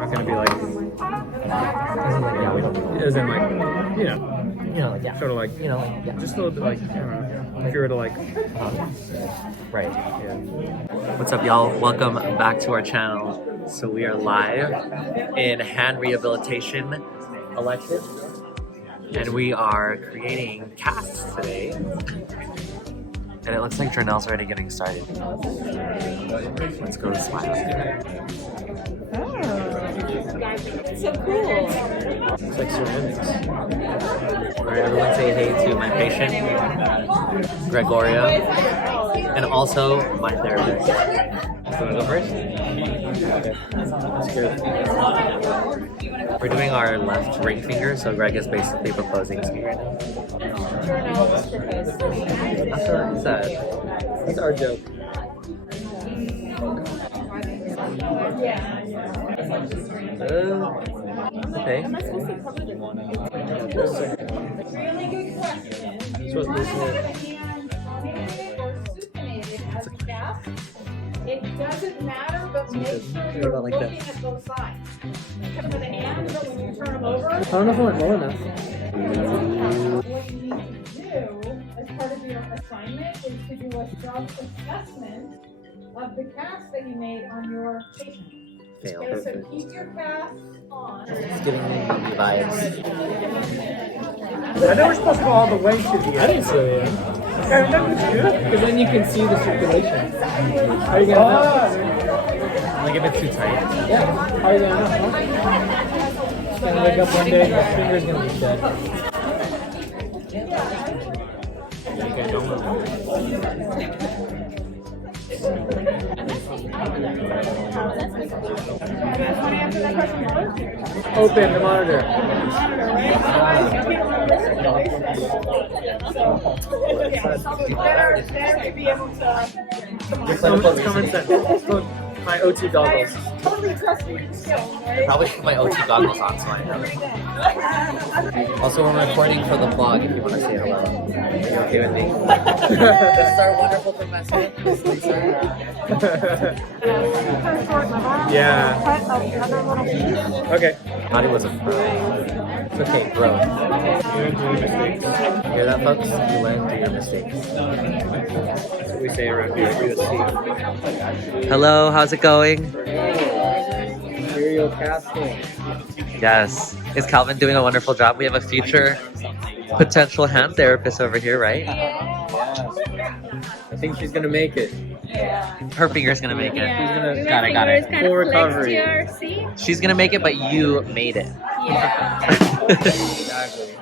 not gonna be like, as in like, like yeah, sort of like, like yeah, just a little bit like, I don't know, if you were to like, right. yeah. What's up, y'all? Welcome back to our channel. So we are live in Hand Rehabilitation elective, and we are creating casts today. And it looks like Janelle's already getting started. Let's go smile. Oh, so cool. It's like ceramics. Alright, everyone say hey to my patient, Gregoria, and also my therapist. So you wanna go first? Okay. That's good. We're doing our left ring finger, so Greg is basically proposing to me right now. What's that? That's our joke. Okay. So this is It doesn't matter, but make sure What you're about like looking this? at both sides. For the hands, but when you turn them over, I don't know if I went low enough. what you need to do as part of your assignment is to do a self-assessment of the cast that you made on your patient. Fail. Okay, so keep your cast on. It's giving me vibes. I know we're supposed to go all the way to the end. I didn't say that. Yeah, that was good. Because then you can see the circulation. How are you gonna know? Like if it's too tight. Yeah. How are you gonna know? Just gonna wake up one day and your finger's gonna be dead. Okay, don't move. Open the monitor. Common sense. Look, my OT goggles. Totally trust your skills, I right? probably put my OT goggles on so I know. Also, we're recording for the vlog if you want to say hello. Are you okay with me? This is our wonderful professor, Miss Lisa. Yeah. Okay. Naughty was a pro. It's okay, bro. You're doing mistakes. Hear that, folks? You learn through your mistakes. That's what we say around here at USC. Hello, how's it going? Serial casting. Yes. Is Calvin doing a wonderful job? We have a future potential hand therapist over here, right? I think she's gonna make it. Her finger's gonna make it. Yeah, Got it, got it. Full recovery. See? She's gonna make it, but you made it. Yeah. Exactly.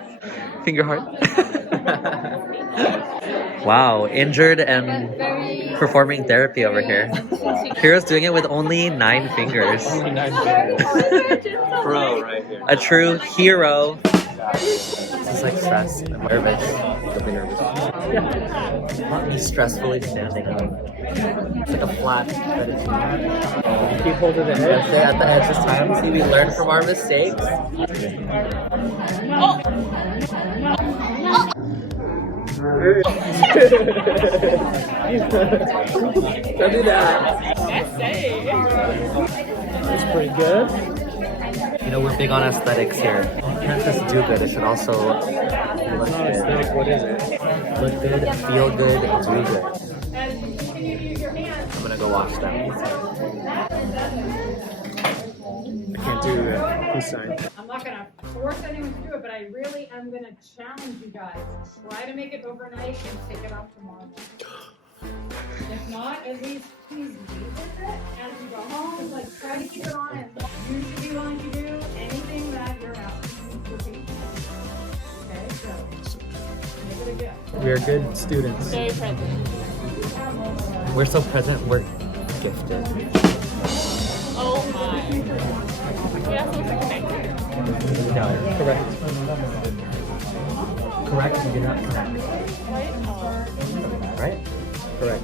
Finger heart. Wow, injured and performing therapy over here. Kira's doing it with only 9 fingers. Only 9 fingers. Pro right here. A true hero. This is like stress. I'm nervous. Really nervous. He's stressfully standing up. It's like a flat medicine. Keep hold of the Let's edge. stay at the edge this time. See, we learn from our mistakes. Don't do that. That's pretty good. You know, we're big on aesthetics here. You can't just do good. It should also look good. What is it? Look good, feel good, do good. I'm gonna go wash them. I can't do peace sign. I'm not gonna force anyone to do it, but I really am gonna challenge you guys. Try to make it overnight and take it off tomorrow morning. If not, at least please revisit it as you go home. Like, try to keep it on, and you should be willing to do anything that you're asking for people. Okay, so make it a gift. We are good students. Very present. We're so present, we're gifted. Oh my. Yeah, so connected. No, Correct. correct, you did not correct. Right? Correct.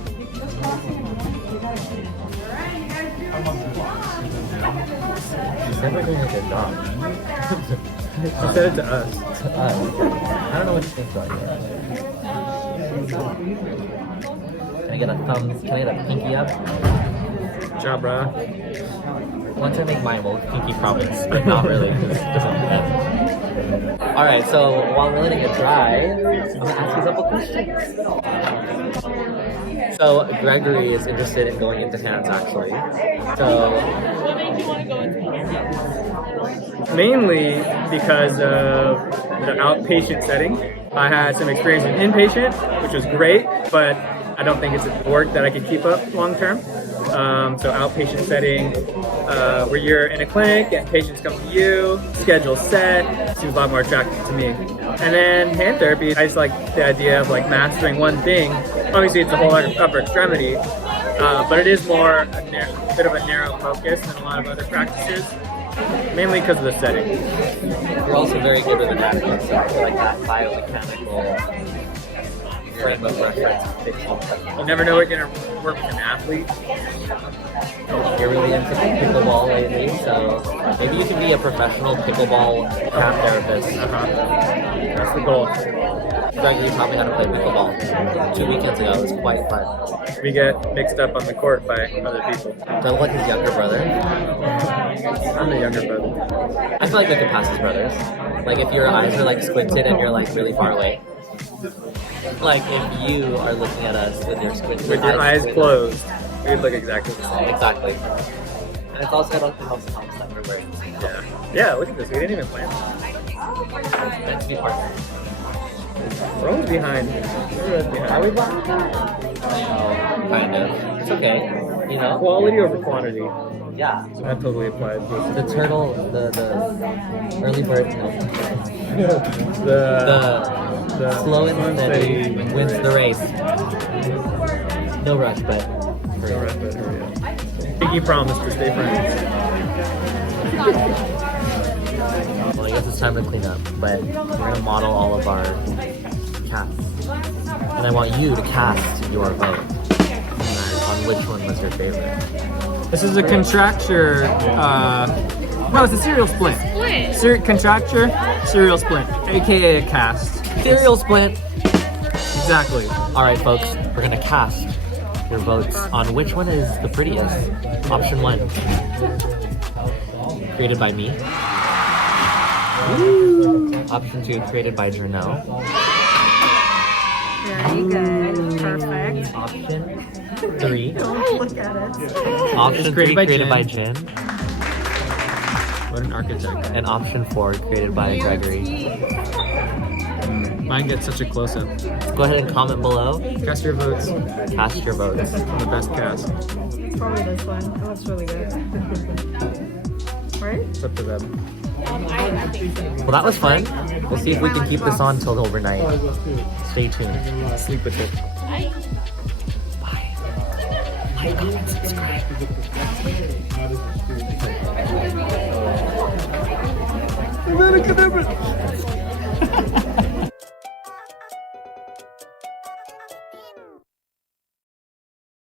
She's never doing a good job. She said it to us. To us. I don't know what she thinks about you. Can I get a thumb? Can I get a pinky up? Good job, bro. once I make my pinky promise, but not really because it doesn't do that. All right, so while we're letting it dry, I'm gonna ask you a couple questions. So Gregory is interested in going into hands actually. So What made you want to go into hands? Mainly because of the outpatient setting. I had some experience in inpatient, which was great, but I don't think it's work that I could keep up long term. So outpatient setting, where you're in a clinic and patients come to you, schedule set, seems a lot more attractive to me. And then hand therapy, I just like the idea of like mastering one thing. Obviously it's a whole upper extremity, but it is more a bit of a narrow focus than a lot of other practices, mainly because of the setting. you're also very good with anatomy, so I feel like that biomechanical frame of reference fits you. You never know we're gonna work with an athlete. You're really into pickleball lately, so maybe you can be a professional pickleball hand therapist. That's the goal. Gregory taught me how to play pickleball 2 weekends ago. It was quite fun. We get mixed up on the court by other people. Do I look like his younger brother? I'm the younger brother. I feel like we could pass as brothers. Like if your eyes are like squinted and you're like really far away. Like if you are looking at us with your squinted With your eyes squinted. closed, we'd look exactly the same. Exactly. And it's also, I don't think helps that we're wearing the same color. Yeah, look at this. We didn't even plan. Meant to be partners. We're always behind. We're always behind. Are we blind? No, kind of. It's okay. You know? Quality over quantity. Yeah. So that totally applies. The turtle, the early bird, no. The slow and steady wins the race. No rush, but Pinky promise to stay friends. well, I guess it's time to clean up. But we're gonna model all of our casts, and I want you to cast your vote on which one was your favorite. This is a contracture. No, it's a serial splint. Contracture, serial splint, aka a cast. Cereal splint. Exactly. All right, folks, we're gonna cast your votes on which one is the prettiest. Option 1, created by me. Option 2, created by Journal. Very good. Perfect. Option 3, Look at it. Option 3, created by Jin. What an architect. And option 4, created by Gregory. Mine gets such a close up. Go ahead and comment below. Cast your votes. Cast your votes. The best cast. Probably this one. It looks really good. Right? It's up to them. Well, that was fun. We'll see if we can keep this on till overnight. Stay tuned. Sleep with it. Bye. Like, comment, subscribe. American